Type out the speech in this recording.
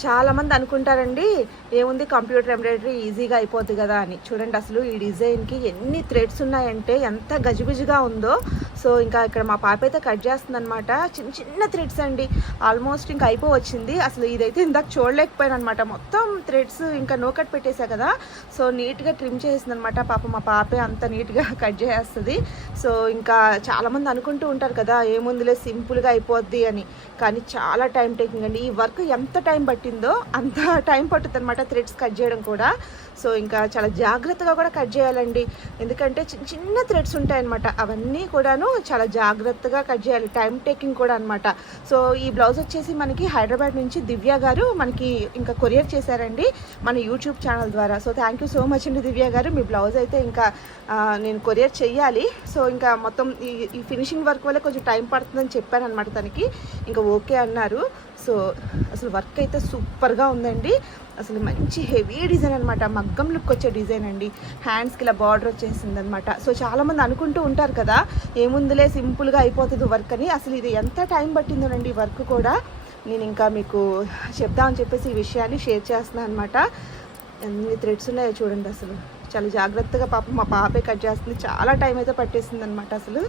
చాలామంది అనుకుంటారండి, ఏముంది కంప్యూటర్ ఎంబ్రాయిడరీ ఈజీగా అయిపోద్ది కదా అని. చూడండి అసలు ఈ డిజైన్‌కి ఎన్ని థ్రెడ్స్ ఉన్నాయంటే ఎంత గజిబిజిగా ఉందో. సో, ఇంకా ఇక్కడ మా పాప అయితే కట్ చేస్తుందనమాట. చిన్న చిన్న థ్రెడ్స్ అండి. ఆల్మోస్ట్ ఇంకా అయిపోవచ్చింది. అసలు ఇదైతే ఇందాక చూడలేకపోయాననమాట. మొత్తం థ్రెడ్స్ ఇంకా నో కట్ పెట్టేసా కదా! సో, నీట్‌గా ట్రిమ్ చేసిందనమాట. పాపం మా పాపే అంత నీట్‌గా కట్ చేసేస్తది. సో, ఇంకా చాలామంది అనుకుంటూ ఉంటారు కదా, ఏముందిలే సింపుల్‌గా అయిపోద్ది అని. కానీ చాలా టైం టేకింగ్ అండి. ఈ వర్క్ ఎంత టైం పట్టిందో అంత టైం పట్టుద్దనమాట థ్రెడ్స్ కట్ చేయడం కూడా. సో, ఇంకా చాలా జాగ్రత్తగా కూడా కట్ చేయాలండి. ఎందుకంటే చిన్న చిన్న థ్రెడ్స్ ఉంటాయన్నమాట. అవన్నీ కూడాను చాలా జాగ్రత్తగా కట్ చేయాలి. టైం టేకింగ్ కూడా అనమాట. సో, ఈ బ్లౌజ్ వచ్చేసి మనకి హైదరాబాద్ నుంచి దివ్య గారు మనకి ఇంకా కొరియర్ చేశారండి మన యూట్యూబ్ ఛానల్ ద్వారా. So, thank you so much అండి దివ్య గారు. మీ బ్లౌజ్ అయితే ఇంకా నేను కొరియర్ చెయ్యాలి. సో, ఇంకా మొత్తం ఈ ఫినిషింగ్ వర్క్ వల్ల కొంచెం టైం పడుతుందని చెప్పానమాట తనకి. ఇంకా ఓకే అన్నారు. సో, అసలు వర్క్ అయితే సూపర్గా ఉందండి. అసలు మంచి హెవీ డిజైన్ అనమాట. మగ్గం లుక్ వచ్చే డిజైన్ అండి. హ్యాండ్స్కి ఇలా బార్డర్ వచ్చేసింది అనమాట. సో, చాలామంది అనుకుంటూ ఉంటారు కదా, ఏముందులే సింపుల్గా అయిపోతుంది వర్క్ అని. అసలు ఇది ఎంత టైం పట్టిందోనండి వర్క్ కూడా. నేను ఇంకా మీకు చెప్దామని చెప్పేసి ఈ విషయాన్ని షేర్ చేస్తున్నాను అనమాట. ఎన్ని థ్రెడ్స్ ఉన్నాయో చూడండి. అసలు చాలా జాగ్రత్తగా పాపం మా పాపే కట్ చేస్తుంది. చాలా టైం అయితే పట్టేసింది అనమాట అసలు.